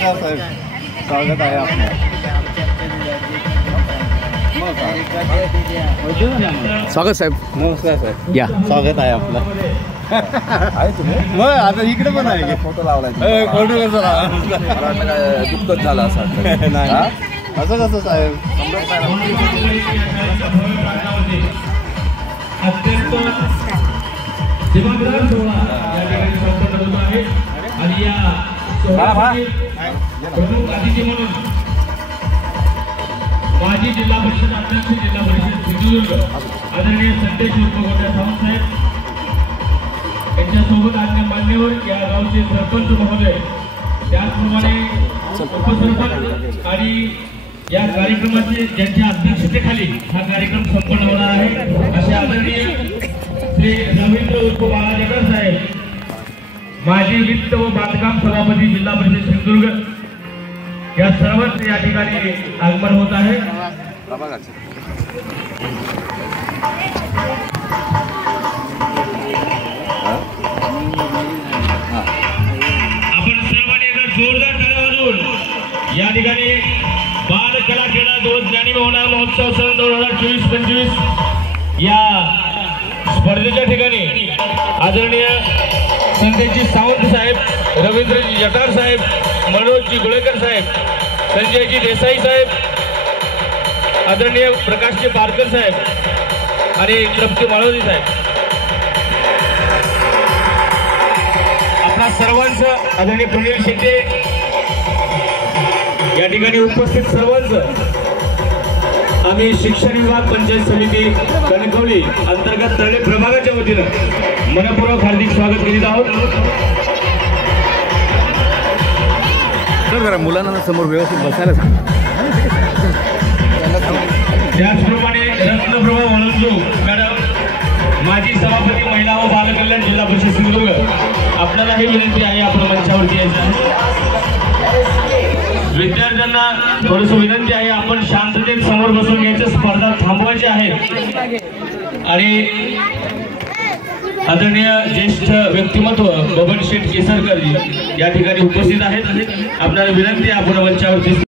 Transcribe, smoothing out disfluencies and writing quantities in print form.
नमस्कार साहेब, स्वागत आहे आपलं. स्वागत साहेब. नमस्कार साहेब, या स्वागत आहे आपलं. आहे तुम्ही मग आता इकडे पण आहे फोटो लावलाय. फोटो कसं लावा दुःखच झालं असं नाही असं कसं साहेब. आणि या प्रमुख अतिथी म्हणून माजी जिल्हा परिषद अध्यक्ष जिल्हा परिषद सिंधुदुर्ग आदरणीय संदेश गोट्या सावंत साहेब यांच्यासोबत अन्य मान्यवर या गावचे सरपंच महोदय, त्याचप्रमाणे उपसरपंच आणि या कार्यक्रमाचे ज्यांच्या अध्यक्षतेखाली हा कार्यक्रम संपन्न होणार आहे असे आदरणीय श्री रवींद्र उर्फ बाळाजगर साहेब, माजी वित्त व बांधकाम सभापती जिल्हा परिषद सिंधुदुर्ग, या सर्वांचे या ठिकाणी आगमन होत आहे. आपण सर्वांनी एकदा जोरदार टाळ्या वाजवून या ठिकाणी बाल कला क्रीडा ज्ञानी होणार महोत्सव सन 2024-25 या स्पर्धेच्या ठिकाणी आदरणीय संदेशजी सावंत साहेब, रवींद्रजी जटार साहेब, मनोजजी गुळेकर साहेब, संजयजी देसाई साहेब, आदरणीय प्रकाशजी पारकर साहेब आणि तृप्ती माळवजी साहेब, आपणा सर्वांचं आदरणीय प्रवीण शेट्टे या ठिकाणी उपस्थित सर्वांचं आम्ही शिक्षण विभाग पंचायत समिती कणकवली अंतर्गत तळे प्रभागाच्या वतीनं मनपूर्वक हार्दिक स्वागत करीत आहोत. जरा मुलांना समोर व्यवस्थित बसायला सांग. त्याचप्रमाणे रत्नप्रभा वळंजू मॅडम, माजी सभापती महिला व बालकल्याण जिल्हा परिषद सिंधुदुर्ग, आपल्याला ही विनंती आहे आपण मंचावरती यायचं आहे. विद्यार्थ्यांना थोडस विनंती आहे आपण शांततेत समोर बसून घ्यायचं, स्पर्धा थांबवायची आहे. आणि आदरणीय ज्येष्ठ व्यक्तिमत्व बबन शेठ केसरकर जी या ठिकाणी उपस्थित आहेत, आपल्याला विनंती आहे आपण मंचावरती